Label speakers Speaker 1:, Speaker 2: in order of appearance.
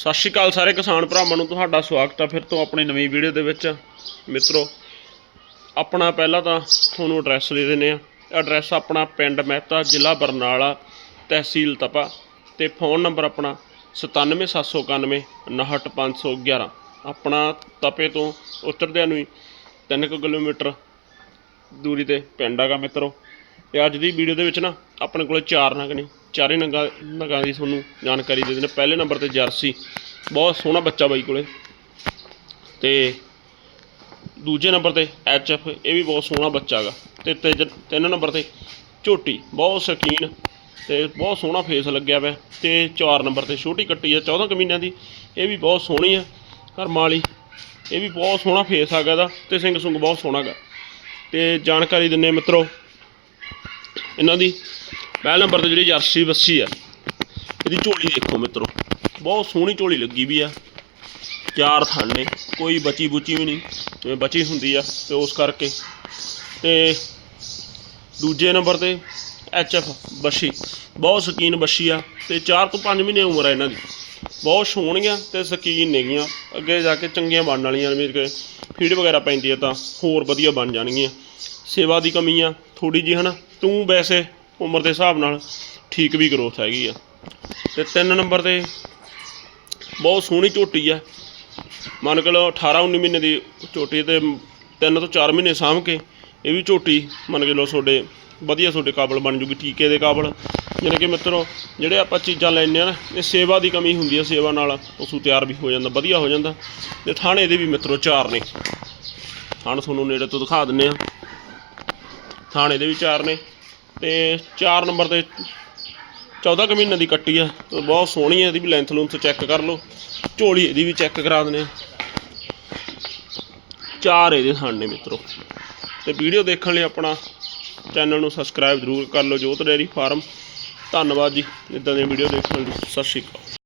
Speaker 1: ਸਤਿ ਸ਼੍ਰੀ ਅਕਾਲ ਸਾਰੇ ਕਿਸਾਨ ਭਰਾਵਾਂ ਨੂੰ, ਤੁਹਾਡਾ ਸਵਾਗਤ ਆ ਫਿਰ ਤੋਂ ਆਪਣੀ ਨਵੀਂ ਵੀਡੀਓ ਦੇ ਵਿੱਚ। ਮਿੱਤਰੋ, ਆਪਣਾ ਪਹਿਲਾਂ ਤਾਂ ਤੁਹਾਨੂੰ ਐਡਰੈਸ ਦੇ ਦਿੰਦੇ ਆ ਐਡਰੈਸ ਆਪਣਾ ਪਿੰਡ ਮਹਿਤਾ, ਜ਼ਿਲ੍ਹਾ ਬਰਨਾਲਾ, ਤਹਿਸੀਲ ਤਪਾ ਤੇ ਫੋਨ ਨੰਬਰ ਆਪਣਾ 97791 98511 ਆਪਣਾ ਤਪੇ ਤੋਂ ਉਤਰਦਿਆਂ ਨੂੰ ਹੀ 3 ਕਿਲੋਮੀਟਰ ਦੂਰੀ ਤੇ ਪਿੰਡ ਹੈਗਾ ਮਿੱਤਰੋ। ਤੇ ਅੱਜ ਦੀ ਵੀਡੀਓ ਦੇ ਵਿੱਚ ਨਾ ਆਪਣੇ ਕੋਲੇ ਚਾਰ ਨਗ ਨੇ। ਚਾਰੇ ਨੰਗਾ ਨਗਾਂ ਦੀ ਤੁਹਾਨੂੰ ਜਾਣਕਾਰੀ ਦੇ ਦਿੰਦੇ ਪਹਿਲੇ ਨੰਬਰ ਤੇ ਜਰਸੀ, ਬਹੁਤ ਸੋਹਣਾ ਬੱਚਾ ਬਾਈ ਕੋਲੇ। ਤੇ ਦੂਜੇ ਨੰਬਰ ਤੇ ਐਫ, ਇਹ ਵੀ ਬਹੁਤ ਸੋਹਣਾ ਬੱਚਾ ਹੈਗਾ ਤੇ ਤੀਜ- ਤਿੰਨ ਨੰਬਰ ਤੇ ਝੋਟੀ, ਬਹੁਤ ਸ਼ਕੀਨ ਤੇ ਬਹੁਤ ਸੋਹਣਾ ਫੇਸ ਲੱਗਿਆ ਹੋਇਆ ਤੇ ਚਾਰ ਨੰਬਰ ਤੇ ਛੋਟੀ ਕੱਟੀ ਆ 14 ਕਮੀਨਿਆਂ ਦੀ, ਇਹ ਵੀ ਬਹੁਤ ਸੋਹਣੀ ਆ। ਕਰਮਾਂ ਵਾਲੀ ਇਹ ਵੀ ਬਹੁਤ ਸੋਹਣਾ ਫੇਸ ਹੈਗਾ ਇਹਦਾ ਤੇ ਸਿੰਘ ਸੁੰਗ ਬਹੁਤ ਸੋਹਣਾ ਹੈਗਾ ਤੇ ਜਾਣਕਾਰੀ ਦਿੰਨੇ ਆ ਮਿੱਤਰੋ, ਇਹਨਾਂ ਦੀ ਪਹਿਲ ਨੰਬਰ ਤੇ ਜਿਹੜੀ ਜਰਸੀ ਬੱਸੀ ਆ, ਇਹਦੀ ਝੋਲੀ ਦੇਖੋ ਮਿੱਤਰੋ। ਬਹੁਤ ਸੋਹਣੀ ਝੋਲੀ ਲੱਗੀ ਵੀ ਆ। ਚਾਰ ਥਣ ਨੇ, ਕੋਈ ਬਚੀ ਬੁਚੀ ਵੀ ਨਹੀਂ, ਜਿਵੇਂ ਬਚੀ ਹੁੰਦੀ ਆ ਤੇ ਉਸ ਕਰਕੇ। ਤੇ ਦੂਜੇ ਨੰਬਰ ਤੇ ਐਫ ਬੱਸੀ ਬਹੁਤ ਸ਼ਕੀਨ ਬੱਛੀ ਆ ਤੇ 4 ਤੋਂ 5 ਮਹੀਨੇ ਉਮਰ ਆ ਇਹਨਾਂ ਦੀ। ਬਹੁਤ ਸੋਹਣੀਆਂ ਤੇ ਸ਼ਕੀਨ ਨੇਗੀਆਂ, ਅੱਗੇ ਜਾ ਕੇ ਚੰਗੀਆਂ ਬਣਨ ਵਾਲੀਆਂ ਨੇ ਮੇਰੇ ਫੀਡ ਵਗੈਰਾ ਪੈਂਦੀ ਆ ਤਾਂ ਹੋਰ ਵਧੀਆ ਬਣ ਜਾਣਗੀਆਂ। ਸੇਵਾ ਦੀ ਕਮੀ ਆ ਥੋੜੀ ਜੀ ਹਨਾ? ਤੂੰ ਵੈਸੇ ਉਮਰ ਦੇ ਹਿਸਾਬ ਨਾਲ ਠੀਕ ਵੀ ਗਰੋਥ ਹੈਗੀ ਆ। ਤੇ ਤਿੰਨ ਨੰਬਰ ਤੇ ਬਹੁਤ ਸੋਹਣੀ ਝੋਟੀ ਆ। ਮੰਨ ਕੇ ਲਓ 18 19 ਮਹੀਨੇ ਦੀ ਝੋਟੀ ਤੇ ਤਿੰਨ ਤੋਂ 4 ਮਹੀਨੇ ਸਾਂਭ ਕੇ ਇਹ ਵੀ ਝੋਟੀ ਮੰਨ ਕੇ ਲਓ ਤੁਹਾਡੇ ਵਧੀਆ ਤੁਹਾਡੇ ਕਾਬਲ ਬਣ ਜੂਗੀ ਟੀਕੇ ਦੇ ਕਾਬਲ। ਯਾਨੀ ਕਿ ਮਿੱਤਰੋ, ਜਿਹੜੇ ਆਪਾਂ ਚੀਜ਼ਾਂ ਲੈਂਦੇ ਆ ਨਾ, ਇਹ ਸੇਵਾ ਦੀ ਕਮੀ ਹੁੰਦੀ ਹੈ ਸੇਵਾ ਨਾਲ ਪਸ਼ੂ ਤਿਆਰ ਵੀ ਹੋ ਜਾਂਦਾ, ਵਧੀਆ ਹੋ ਜਾਂਦਾ। ਤੇ ਥਾਣੇ ਦੇ ਵੀ ਮਿੱਤਰੋ ਚਾਰ ਨੇ। ਥਾਣ ਤੁਹਾਨੂੰ ਨੇੜੇ ਤੋਂ ਦਿਖਾ ਦਿੰਨੇ ਆ। ਥਾਣੇ ਦੇ ਵੀ ਚਾਰ ਨੇ। ਤੇ 4 ਨੰਬਰ ਤੇ 14 ਕੁ ਮਹੀਨੇ ਦੀ ਕੱਟੀ ਆ। ਤੇ ਬਹੁਤ ਸੋਹਣੀ ਆ, ਇਹਦੀ ਵੀ ਲੈਂਥ ਲੂੰਥ ਚੈੱਕ ਕਰ ਲਓ। ਝੋਲੀ ਇਹਦੀ ਵੀ ਚੈੱਕ ਕਰਾ ਦਿੰਦੇ ਆ। ਚਾਰ ਇਹਦੇ ਥਣ ਨੇ ਮਿੱਤਰੋ। ਤੇ ਵੀਡੀਓ ਦੇਖਣ ਲਈ ਆਪਣਾ ਚੈਨਲ ਨੂੰ ਸਬਸਕ੍ਰਾਈਬ ਜ਼ਰੂਰ ਕਰ ਲਓ ਜੋਤ ਡੇਅਰੀ ਫਾਰਮ। ਧੰਨਵਾਦ ਜੀ। ਇਦਾਂ ਦੀਆਂ ਵੀਡੀਓ ਦੇਖਣ ਲਈ ਸਤਿ ਸ਼੍ਰੀ ਅਕਾਲ।